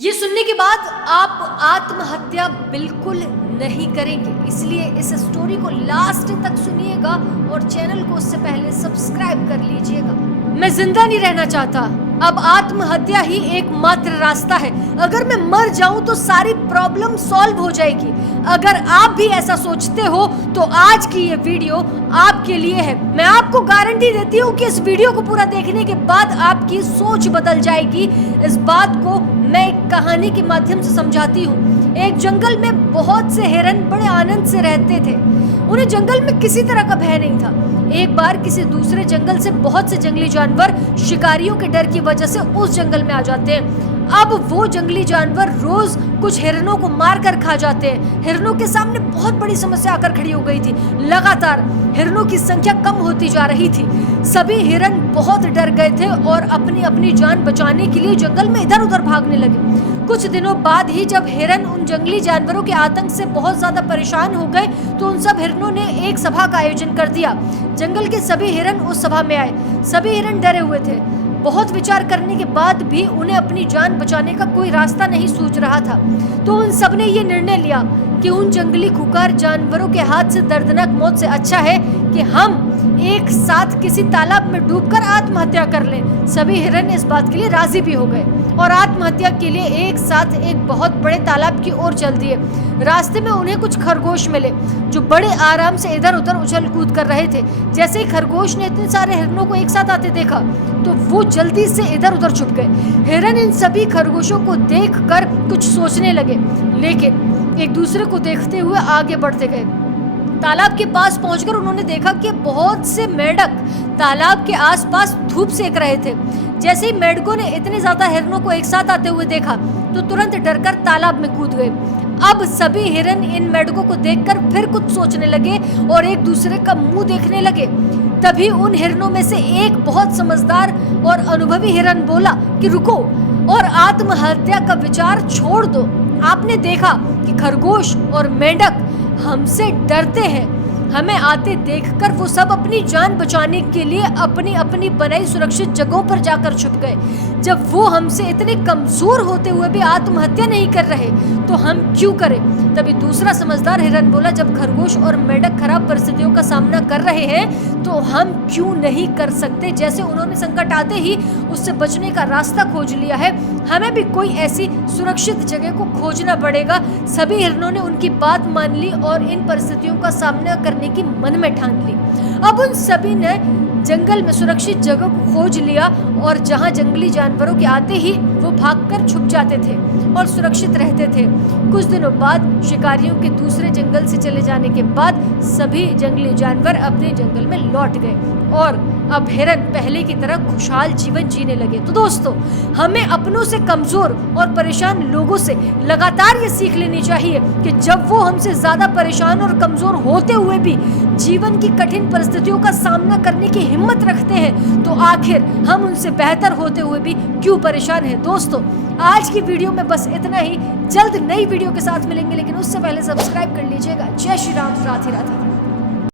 ये सुनने के बाद आप आत्महत्या बिल्कुल नहीं करेंगे, इसलिए इस स्टोरी को लास्ट तक सुनिएगा और चैनल को उससे पहले सब्सक्राइब कर लीजिएगा। मैं जिंदा नहीं रहना चाहता, अब आत्महत्या ही एकमात्र रास्ता है। अगर मैं मर जाऊं तो सारी प्रॉब्लम सॉल्व हो जाएगी। अगर आप भी ऐसा सोचते हो तो आज की ये वीडियो आपके लिए है। मैं आपको गारंटी देती हूँ कि इस वीडियो को पूरा देखने के बाद आपकी सोच बदल जाएगी। इस बात को मैं एक कहानी के माध्यम से समझाती हूँ। एक जंगल में बहुत से हिरन बड़े आनंद से रहते थे। उन्हें जंगल में किसी तरह का भय नहीं था। एक बार किसी दूसरे जंगल से बहुत से जंगली जानवर शिकारियों के डर की वजह से उस जंगल में आ जाते हैं। अब वो जंगली जानवर रोज कुछ हिरणों को मार कर खा जाते हैं। हिरणों के सामने बहुत बड़ी समस्या आकर खड़ी हो गई थी। लगातार हिरणों की संख्या कम होती जा रही थी। सभी हिरण बहुत डर गए थे और अपनी अपनी जान बचाने के लिए जंगल में इधर उधर भागने लगे। कुछ दिनों बाद ही जब हिरन उन जंगली जानवरों के आतंक से बहुत ज्यादा परेशान हो गए तो उन सब हिरणों ने एक सभा का आयोजन कर दिया। जंगल के सभी हिरन उस सभा में आए। सभी हिरन डरे हुए थे। बहुत विचार करने के बाद भी उन्हें अपनी जान बचाने का कोई रास्ता नहीं सूझ रहा था। तो उन सब ने ये निर्णय लिया कि उन जंगली खुकार जानवरों के हाथ से दर्दनाक मौत से अच्छा है कि हम एक साथ किसी तालाब में डूबकर आत्महत्या कर लें। सभी हिरन इस बात के लिए राजी भी हो गए और आत्महत्या के लिए एक साथ एक बहुत बड़े तालाब की ओर चल दिए। रास्ते में उन्हें कुछ खरगोश मिले जो बड़े आराम से इधर उधर उछल कूद कर रहे थे। जैसे ही खरगोश ने इतने सारे हिरणों को एक साथ आते देखा तो वो जल्दी से इधर उधर छुप गए। हिरन इन सभी खरगोशों को देखकर कुछ सोचने लगे, लेकिन एक दूसरे को देखते हुए आगे बढ़ते गए। तालाब के पास पहुंचकर उन्होंने देखा कि बहुत से मेंढक तालाब के आसपास धूप सेक रहे थे। जैसे ही मेंढकों ने इतने ज्यादा हिरणों को एक साथ आते हुए देखा तो तुरंत डरकर तालाब में कूद गए। अब सभी हिरन इन मेंढकों को देखकर फिर कुछ सोचने लगे और एक दूसरे का मुंह देखने लगे। तभी उन हिरणों में से एक बहुत समझदार और अनुभवी हिरन बोला कि रुको और आत्महत्या का विचार छोड़ दो। आपने देखा कि खरगोश और मेंढक हमसे डरते हैं। हमें आते देखकर वो सब अपनी जान बचाने के लिए अपनी अपनी बनाई सुरक्षित जगहों पर जाकर छुप गए। जब वो हमसे इतने कमजोर होते हुए भी आत्महत्या नहीं कर रहे तो हम क्यों करें? तभी दूसरा समझदार हिरन बोला, जब खरगोश और मेंढक खराब परिस्थितियों का सामना कर रहे हैं तो हम क्यों नहीं कर सकते? जैसे उन्होंने संकट आते ही उससे बचने का रास्ता खोज लिया है, हमें भी कोई ऐसी सुरक्षित जगह को खोजना पड़ेगा। सभी हिरणों ने उनकी बात मान ली और इन परिस्थितियों का सामना करने की मन में ठान ली। अब उन सभी ने जंगल में सुरक्षित जगह को खोज लिया और जहां जंगली जानवरों के आते ही वो भागकर छुप जाते थे और सुरक्षित रहते थे। कुछ दिनों बाद शिकारियों के दूसरे जंगल से चले जाने के बाद सभी जंगली जानवर अपने जंगल में लौट गए और अब हिरन पहले की तरह खुशहाल जीवन जीने लगे। तो दोस्तों, हमें अपनों से कमजोर और परेशान लोगों से लगातार ये सीख लेनी चाहिए कि जब वो हमसे ज्यादा परेशान और कमजोर होते हुए भी जीवन की कठिन परिस्थितियों का सामना करने की हिम्मत रखते हैं तो आखिर हम उनसे बेहतर होते हुए भी क्यों परेशान हैं। दोस्तों, आज की वीडियो में बस इतना ही। जल्द नई वीडियो के साथ मिलेंगे, लेकिन उससे पहले सब्सक्राइब कर लीजिएगा। जय श्री राम, राधे राधे।